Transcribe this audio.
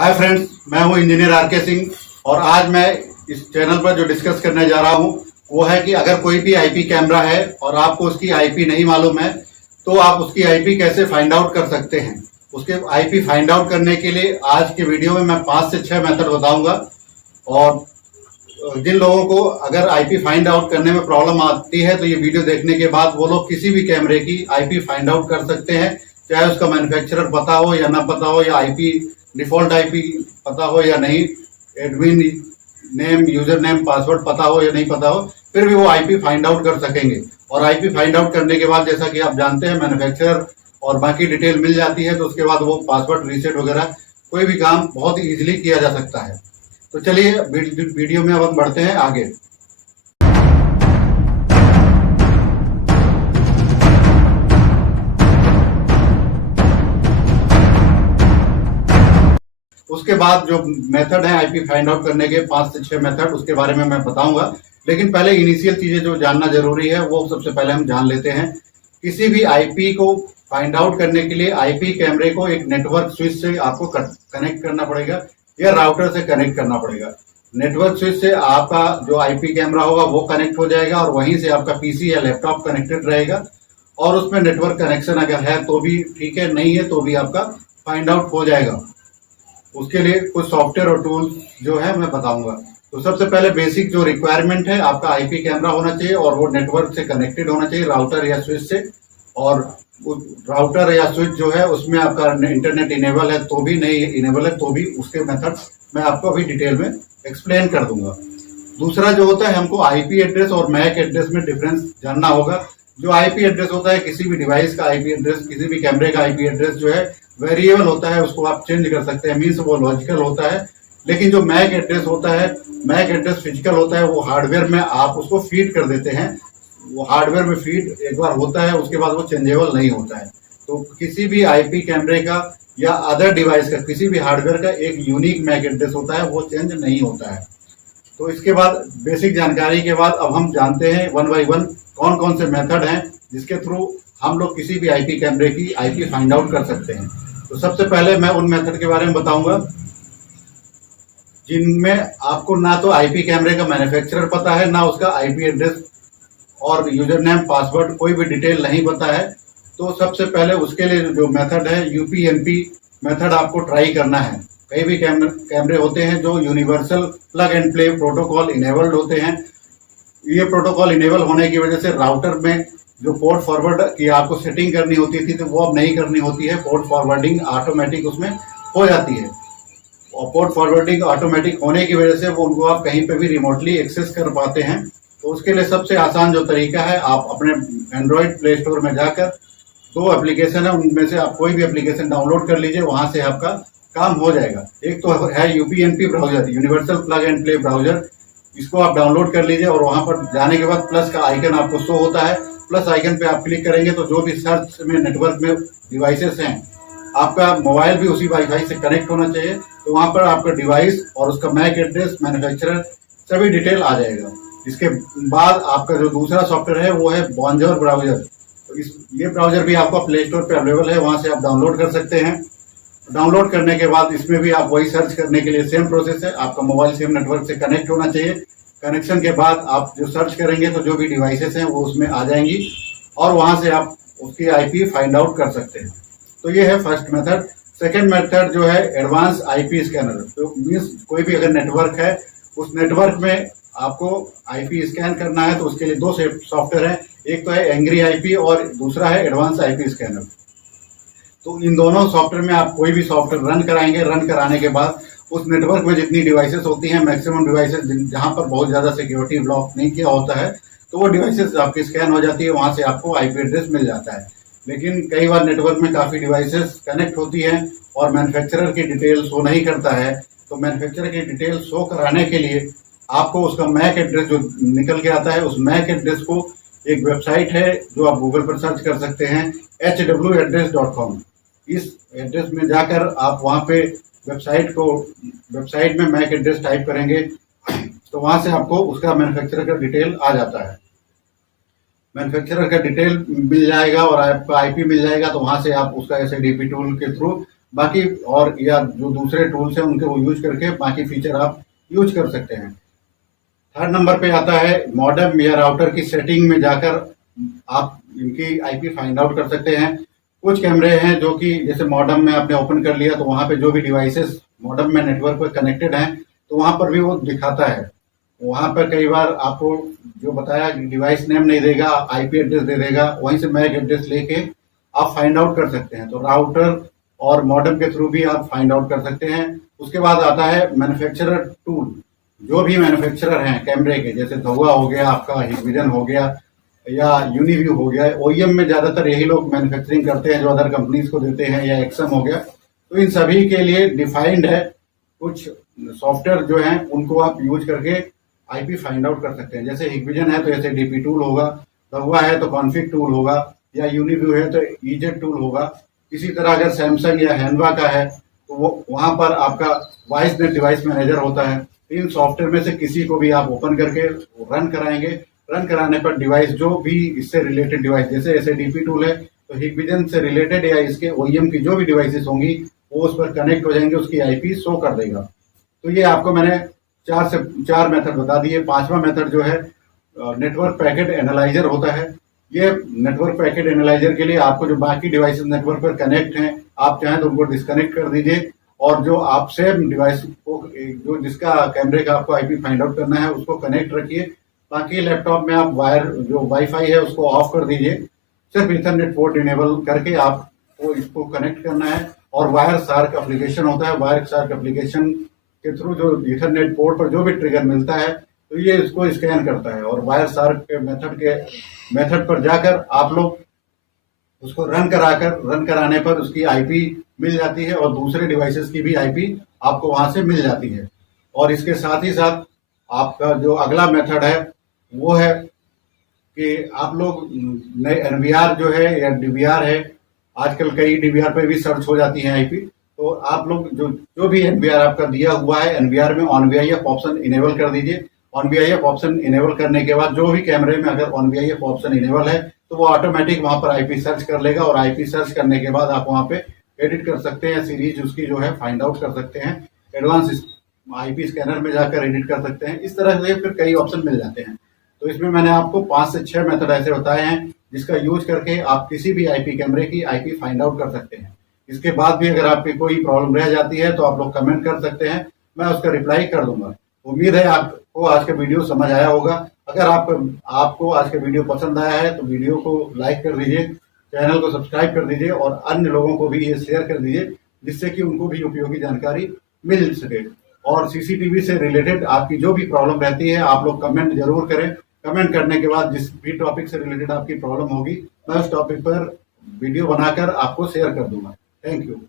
Hi friends, मैं हूं engineer are के सिंह और आज मैं इस चैनल पर जो डिस्कस करने जा रहा हूं वो है कि अगर कोई भी आईपी कैमरा है और आपको उसकी आईपी नहीं मालूम है तो आप उसकी आईपी कैसे फाइंड आउट कर सकते हैं। उसके आईपी फाइंड आउट करने के लिए आज के वीडियो में मैं 5 से 6 मेथड बताऊंगा। और जिन लोगों को अगर आईपी फाइंड आउट करने में प्रॉब्लम आती है तो ये वीडियो देखने के बाद वो लोग किसी भी कैमरे की आईपी फाइंड आउट कर सकते हैं, चाहे उसका मैन्युफैक्चरर पता हो या ना पता हो, या आईपी डिफॉल्ट आईपी पता हो या नहीं, admin name, user name, password पता हो या नहीं पता हो, फिर भी वो आईपी फाइंड आउट कर सकेंगे। और आईपी फाइंड आउट करने के बाद जैसा कि आप जानते हैं मैन्युफैक्चरर और बाकी डिटेल मिल जाती है, तो उसके बाद वो पासवर्ड रीसेट वगैरह कोई भी काम बहुत ही ईजिली किया जा सकता है। तो चलिए वीडियो में अब हम बढ़ते हैं आगे। उसके बाद जो मेथड है आईपी फाइंड आउट करने के 5 से 6 मेथड, उसके बारे में मैं बताऊंगा। लेकिन पहले इनिशियल चीजें जो जानना जरूरी है वो सबसे पहले हम जान लेते हैं। किसी भी आईपी को फाइंड आउट करने के लिए आईपी कैमरे को एक नेटवर्क स्विच से आपको कनेक्ट करना पड़ेगा या राउटर से कनेक्ट करना पड़ेगा। नेटवर्क स्विच से आपका जो आईपी कैमरा होगा वो कनेक्ट हो जाएगा और वहीं से आपका पीसी या लैपटॉप कनेक्टेड रहेगा। और उसमें नेटवर्क कनेक्शन अगर है तो भी ठीक है, नहीं है तो भी आपका फाइंड आउट हो जाएगा। उसके लिए कुछ सॉफ्टवेयर और टूल जो है मैं बताऊंगा। तो सबसे पहले बेसिक जो रिक्वायरमेंट है, आपका आईपी कैमरा होना चाहिए और वो नेटवर्क से कनेक्टेड होना चाहिए, राउटर या स्विच से। और राउटर या स्विच जो है उसमें आपका इंटरनेट इनेबल है तो भी, नहीं इनेबल है तो भी, उसके मेथड मैं आपको अभी डिटेल में एक्सप्लेन कर दूंगा। दूसरा जो होता है, हमको आईपी एड्रेस और मैक एड्रेस में डिफरेंस जानना होगा। जो आईपी एड्रेस होता है, किसी भी डिवाइस का आईपी एड्रेस, किसी भी कैमरे का आईपी एड्रेस जो है वेरिएबल होता है, उसको आप चेंज कर सकते हैं, मीन्स वो लॉजिकल होता है। लेकिन जो मैक एड्रेस होता है, मैक एड्रेस फिजिकल होता है, वो हार्डवेयर में आप उसको फीड कर देते हैं। वो हार्डवेयर में फीड एक बार होता है, उसके बाद वो चेंजेबल नहीं होता है। तो किसी भी आईपी कैमरे का या अदर डिवाइस का, किसी भी हार्डवेयर का एक यूनिक मैक एड्रेस होता है, वो चेंज नहीं होता है। तो इसके बाद बेसिक जानकारी के बाद अब हम जानते हैं वन बाई वन कौन कौन से मेथड हैं जिसके थ्रू हम लोग किसी भी आईपी कैमरे की आईपी फाइंड आउट कर सकते हैं। तो सबसे पहले मैं उन मेथड के बारे में बताऊंगा जिनमें आपको ना तो आईपी कैमरे का मैन्युफैक्चरर पता है, ना उसका आईपी एड्रेस और यूजर नेम, पासवर्ड कोई भी डिटेल नहीं पता है। तो सबसे पहले उसके लिए जो मेथड है यूपीएनपी मेथड आपको ट्राई करना है। कई भी कैमरे होते हैं जो universal plug and play protocol enabled होते हैं। ये प्रोटोकॉल इनेबल होने की वजह से राउटर में जो पोर्ट फॉरवर्ड की आपको सेटिंग करनी होती थी तो वो अब नहीं करनी होती है। पोर्ट फॉरवर्डिंग ऑटोमेटिक उसमें हो जाती है और पोर्ट फॉरवर्डिंग ऑटोमेटिक होने की वजह से वो उनको आप कहीं पे भी रिमोटली एक्सेस कर पाते हैं। तो उसके लिए सबसे आसान जो तरीका है, आप अपने एंड्रॉयड प्ले स्टोर में जाकर 2 एप्लीकेशन है, उनमें से आप कोई भी एप्लीकेशन डाउनलोड कर लीजिए, वहां से आपका काम हो जाएगा। एक तो है UPnP browser, universal plug and play browser. इसको आप डाउनलोड कर लीजिए और वहां पर जाने के बाद प्लस का आइकन आपको शो होता है। प्लस आइकन पे आप क्लिक करेंगे तो जो भी सर्च में नेटवर्क में डिवाइसेस हैं, आपका मोबाइल भी उसी वाईफाई से कनेक्ट होना चाहिए। तो वहां पर आपका डिवाइस और उसका मैक एड्रेस, मैन्युफैक्चरर, सभी डिटेल आ जाएगा। इसके बाद आपका जो दूसरा सॉफ्टवेयर है वो है बॉन्जोर ब्राउजर। तो ये ब्राउजर भी आपका प्ले स्टोर पे अवेलेबल है, वहां से आप डाउनलोड कर सकते हैं। डाउनलोड करने के बाद इसमें भी आप वही सर्च करने के लिए सेम प्रोसेस है, आपका मोबाइल सेम नेटवर्क से कनेक्ट होना चाहिए। कनेक्शन के बाद आप जो सर्च करेंगे तो जो भी डिवाइसेस हैं वो उसमें आ जाएंगी और वहां से आप उसकी आईपी फाइंड आउट कर सकते हैं। तो ये है फर्स्ट मेथड। सेकंड मेथड जो है एडवांस आईपी स्कैनर। तो मीन्स कोई भी अगर नेटवर्क है, उस नेटवर्क में आपको आईपी स्कैन करना है तो उसके लिए 2 सॉफ्टवेयर है, एक तो है एंग्री आईपी और दूसरा है एडवांस आईपी स्कैनर। तो इन दोनों सॉफ्टवेयर में आप कोई भी सॉफ्टवेयर रन कराएंगे, रन कराने के बाद उस नेटवर्क में जितनी डिवाइसेस होती हैं, मैक्सिमम डिवाइसेस जहां पर बहुत ज्यादा सिक्योरिटी ब्लॉक नहीं किया होता है, तो वो डिवाइसेस आपकी स्कैन हो जाती है, वहां से आपको आईपी एड्रेस मिल जाता है। लेकिन कई बार नेटवर्क में काफी डिवाइसेस कनेक्ट होती हैं और मैन्युफैक्चरर की डिटेल शो नहीं करता है। तो मैन्युफैक्चरर की डिटेल शो कराने के लिए आपको उसका मैक एड्रेस जो निकल के आता है, उस मैक एड्रेस को, एक वेबसाइट है जो आप गूगल पर सर्च कर सकते हैं, hwaddress.com। इस एड्रेस में जाकर आप वहां पे वेबसाइट में मैक एड्रेस टाइप करेंगे तो वहां से आपको उसका मैन्युफैक्चरर का डिटेल आ जाता है। मैन्युफैक्चरर का डिटेल मिल जाएगा और आपका आईपी मिल जाएगा, तो वहां से आप उसका एसएडीपी टूल के थ्रू बाकी और या जो दूसरे टूल्स हैं उनके वो यूज करके बाकी फीचर आप यूज कर सकते हैं। थर्ड नंबर पे आता है मॉडेम या राउटर की सेटिंग में जाकर आप इनकी आईपी फाइंड आउट कर सकते हैं। कुछ कैमरे हैं जो कि जैसे मॉडेम में आपने ओपन कर लिया तो वहां पे जो भी डिवाइसेस मॉडेम में नेटवर्क पर कनेक्टेड हैं तो वहां पर भी वो दिखाता है। वहां पर कई बार आपको जो बताया डिवाइस नेम नहीं देगा, आईपी एड्रेस दे देगा, वहीं से मैक एड्रेस लेके आप फाइंड आउट कर सकते हैं। तो राउटर और मॉडेम के थ्रू भी आप फाइंड आउट कर सकते हैं। उसके बाद आता है मैन्युफैक्चरर टूल। जो भी मैन्युफैक्चरर हैं कैमरे के, जैसे धुआ हो गया, आपका हिगविजन हो गया या यूनिव्यू हो गया, ओईएम में ज्यादातर यही लोग मैन्युफैक्चरिंग करते हैं जो अदर कंपनीज को देते हैं, या एक्सम हो गया। तो इन सभी के लिए डिफाइंड है कुछ सॉफ्टवेयर जो हैं उनको आप यूज करके आईपी फाइंड आउट कर सकते हैं। जैसे हिगविजन है तो ऐसे डीपी टूल होगा, धुआ है तो कॉन्फिग टूल होगा, या यूनिव्यू है तो ईजेड टूल होगा। इसी तरह अगर सैमसंग या हैंडवा का है तो वो वहां पर आपका वॉइस नेट डिवाइस मैनेजर होता है। इन सॉफ्टवेयर में से किसी को भी आप ओपन करके रन कराएंगे। रन कराने पर डिवाइस जो भी इससे रिलेटेड डिवाइस, जैसे ऐसे डीपी टूल है तो हिगविजन से रिलेटेड या इसके ओईएम की जो भी डिवाइसेस होंगी वो उस पर कनेक्ट हो जाएंगे, उसकी आईपी शो कर देगा। तो ये आपको मैंने चार मेथड बता दिए। पांचवा मेथड जो है नेटवर्क पैकेट एनालाइजर होता है। ये नेटवर्क पैकेट एनालाइजर के लिए आपको जो बाकी डिवाइसेस नेटवर्क पर कनेक्ट हैं आप चाहें तो उनको डिस्कनेक्ट कर दीजिए, और जो आप सेम डिवाइस को जो जिसका कैमरे का आपको आईपी फाइंड आउट करना है उसको कनेक्ट रखिए। बाकी लैपटॉप में आप वायर जो वाईफाई है उसको ऑफ कर दीजिए। सिर्फ इथरनेट पोर्ट इनेबल करके आपको इसको कनेक्ट करना है। और वायर सार्क एप्लीकेशन होता है, वायर सार्क एप्लीकेशन के थ्रू जो इथरनेट पोर्ट पर जो भी ट्रिगर मिलता है तो ये इसको स्कैन करता है, और वायर सार्क के मेथड पर जाकर आप लोग उसको रन कराने पर उसकी आईपी मिल जाती है, और दूसरे डिवाइसेस की भी आईपी आपको वहां से मिल जाती है। और इसके साथ ही साथ आपका जो अगला मेथड है वो है कि आप लोग नए एनवीआर जो है या डीवीआर है, आजकल कई डीवीआर पे भी सर्च हो जाती है आईपी। तो आप लोग जो भी एनवीआर आपका दिया हुआ है, एनवीआर में ऑन वीआईएफ ऑप्शन इनेबल कर दीजिए। ऑन वीआईएफ ऑप्शन इनेबल करने के बाद जो भी कैमरे में अगर ऑन वीआईएफ ऑप्शन इनेबल है तो वो ऑटोमेटिक वहां पर आईपी सर्च कर लेगा, और आईपी सर्च करने के बाद आप वहां पे एडिट कर सकते हैं, सीरीज उसकी जो है फाइंड आउट कर सकते हैं। एडवांस आईपी स्कैनर में जाकर एडिट कर सकते हैं। इस तरह से फिर कई ऑप्शन मिल जाते हैं। तो इसमें मैंने आपको 5 से 6 मेथड ऐसे बताए हैं जिसका यूज करके आप किसी भी आईपी कैमरे की आईपी फाइंड आउट कर सकते हैं। इसके बाद भी अगर आपकी कोई प्रॉब्लम रह जाती है तो आप लोग कमेंट कर सकते हैं, मैं उसका रिप्लाई कर दूंगा। उम्मीद है आपको आज का वीडियो समझ आया होगा। अगर आपको आज का वीडियो पसंद आया है तो वीडियो को लाइक कर दीजिए, चैनल को सब्सक्राइब कर दीजिए, और अन्य लोगों को भी ये शेयर कर दीजिए जिससे कि उनको भी उपयोगी जानकारी मिल सके। और सीसीटीवी से रिलेटेड आपकी जो भी प्रॉब्लम रहती है आप लोग कमेंट जरूर करें। कमेंट करने के बाद जिस भी टॉपिक से रिलेटेड आपकी प्रॉब्लम होगी मैं उस टॉपिक पर वीडियो बनाकर आपको शेयर कर दूंगा। Thank you.